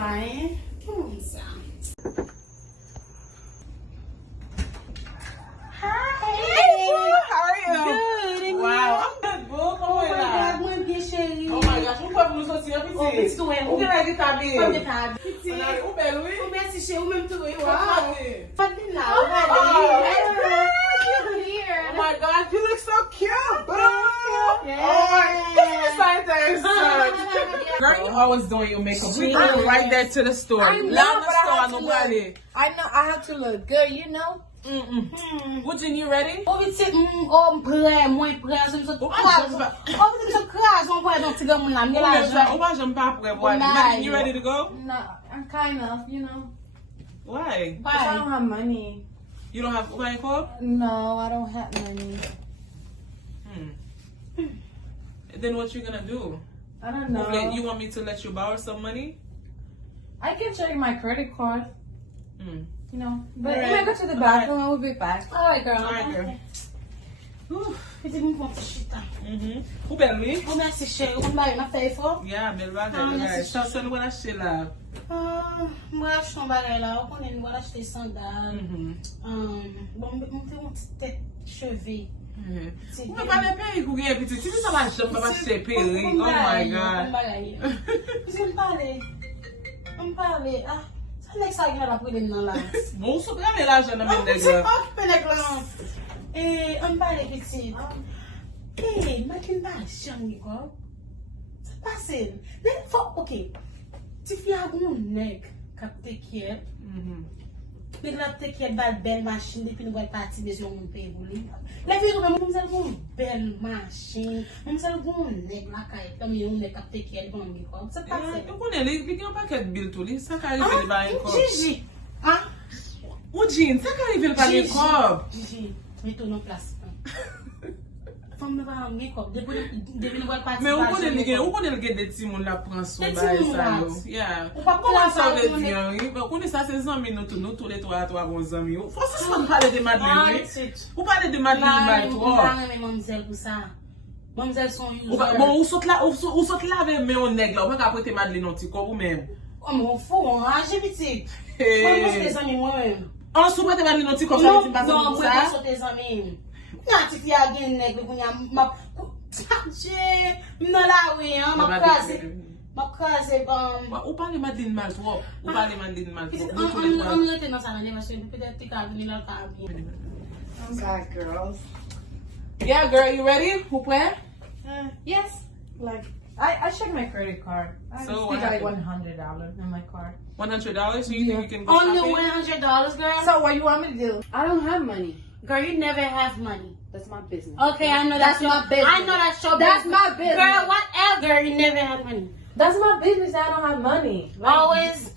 flying. Ça. How are you? Good. And Wow, I'm good, boo. Oh Comment my là? God, moi bien chérie. Oh my gosh, pourquoi vous nous sortir un petit? Oh, petit tout, Où qu'elle a dit ta bille? Comme des tables. Petit. On a où belle, oui? Oh, merci chérie, ou même tout. Wow. Wow. Fadli là. Oh, You're here. Oh my god, you look so cute, boo! Yeah. Oh my, this is my son. Girl, you always doing your makeup. We go right there to the store. I know, Lana but I store, have to nobody. I know I have to look good, you know. Woodin, you ready? Oh, vite, oh, prêt, moins prêt, je me sens crase. Oh, vite, je crase, on voit donc, tu vas mon ami là. Oh, moi, j'aime pas après boire. Imagine, you ready to go? No, I'm kind of, you know. Why? Because I don't have money. You don't have money for? No, I don't have money. Then what you gonna do? I don't know. You want me to let you borrow some money? I can check my credit card, Hmm. you know. But Alright. when I go to the bathroom, I will be back. All right, girl. All right, girl. Vite, mon petit chita. Who belle, oui? Oh, merci chérie, on va ma fait fort. Yeah, belle bagay, Ah, belle merci. bagay. Chanson wala she la. Moi, je suis en bagage là, on est voir acheter sandales. Bon, mon petit tête cheveux. Ou me pa de peyi kou gen piti. Si di sa va jom, pa pa se peyi. Oh my God. On parle. Ah, ça n'est que ça qui a pris les noms là. Bon, sou gane la jen men de C'est gen. pas qui peut les glands. Et on parle petit. Eh, ma qui n'a jamais quoi. C'est passé. Mais faut, ok. Tu fais un bon nec, capte qui est. Mais là, tu qui est belle machine depuis nous voir partir des gens mon pays rouler. La vie nous nous avons une belle machine. Nous avons un nec la caille comme un nec capte qui est bon mi quoi. C'est passé. Yo konen li gen paket bil tou li. Sa ka rive li ba yon kob. Gigi. Ah, Ou Jean, sa ka rive li ba yon kob. Gigi, mets-toi en place. Femme me va en make-up. Depuis nous voir partir. Men ou konen li gen de ti moun la pran son De ba ti e moun sa la. yo. Yeah. Ou pa Koman sa pala ou pa de di yon yon? Ou konen sa se zanmi nou tou le to a bon zanmi yo. Fos se son pale de Madeleine, oui? Ou pale de Madeleine ba On to? va aimer mademoiselle pour ça. Mademoiselle son user. Bon, ou sot lave men yon neg la, ou pa ka prete Madeleine non ti kob ou men? Oh, mon fou, on range petit. Hey. Moi, je les amis moi-même. An sou prete Madeleine non ti kob sa Non, li ti pase non, pou moi, sa? je sont tes amis. Quand tu fais à gagner nègre, qu'on y a ma non là oui hein ma crase bon Ou pale Madeleine mal trop? Ou pale Madeleine mal trop? on rete dans ça l'année parce que peut-être tu as venu là t'as bien. I'm back, girls. Yeah, girl, you ready? Who prêt? Yes. Like I checked my credit card. I So still what got like happened? $100 on my card. $100? So you think you can go Only shopping? $100, girl. So what you want me to do? I don't have money. Girl, you never have money. That's my business. Okay, I know That's my business. I know that's your That's business. my business. Girl, whatever. Girl, you never have money. That's my business. I don't have money. Always.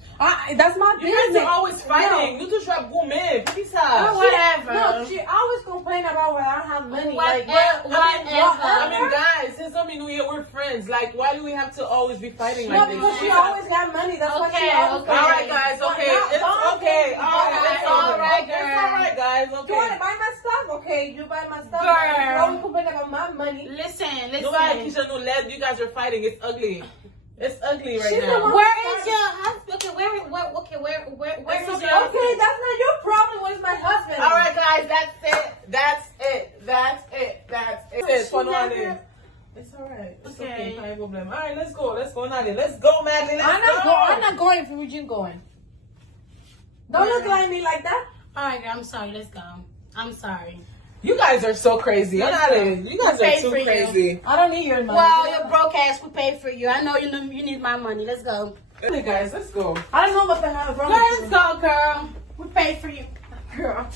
That's my You guys business. are always fighting. You just drop gourmet. Pizza. Whatever. No, she always complain about when I don't have money. Like, Whatever. I mean, guys, since I mean, we're friends. Like, why do we have to always be fighting no, like this? because she always got money. That's what she Okay, always okay. All right, guys. Okay, it's okay. All right, it's All right, It's girl. all right, guys. You want Okay. to buy my stuff? Okay, you buy my stuff. Girl. You always complain about my money. Listen. Nobody Keisha no led. You guys are fighting. It's ugly. It's ugly right She's the now. one- Where is your husband? Okay, where It's is okay. your Okay, that's not your problem. Where's my husband? All right, guys. That's it. That's it. That's it. That's it. It's fun on it. It's all right. It's okay. No problem. All right, let's go. Let's go, Nadia. Let's go, Madeline. Let's go. I'm not going if Eugene going. Don't look like me like that. All right, girl, I'm sorry. Let's go. I'm sorry. You guys are so crazy. You guys are too crazy. I don't need your money. Well, you're broke ass. We pay for you. I know you need my money. Let's go. Hey guys, let's go. I don't know what the hell is wrong Girl, with let's you. go, girl. We pay for you. Girl.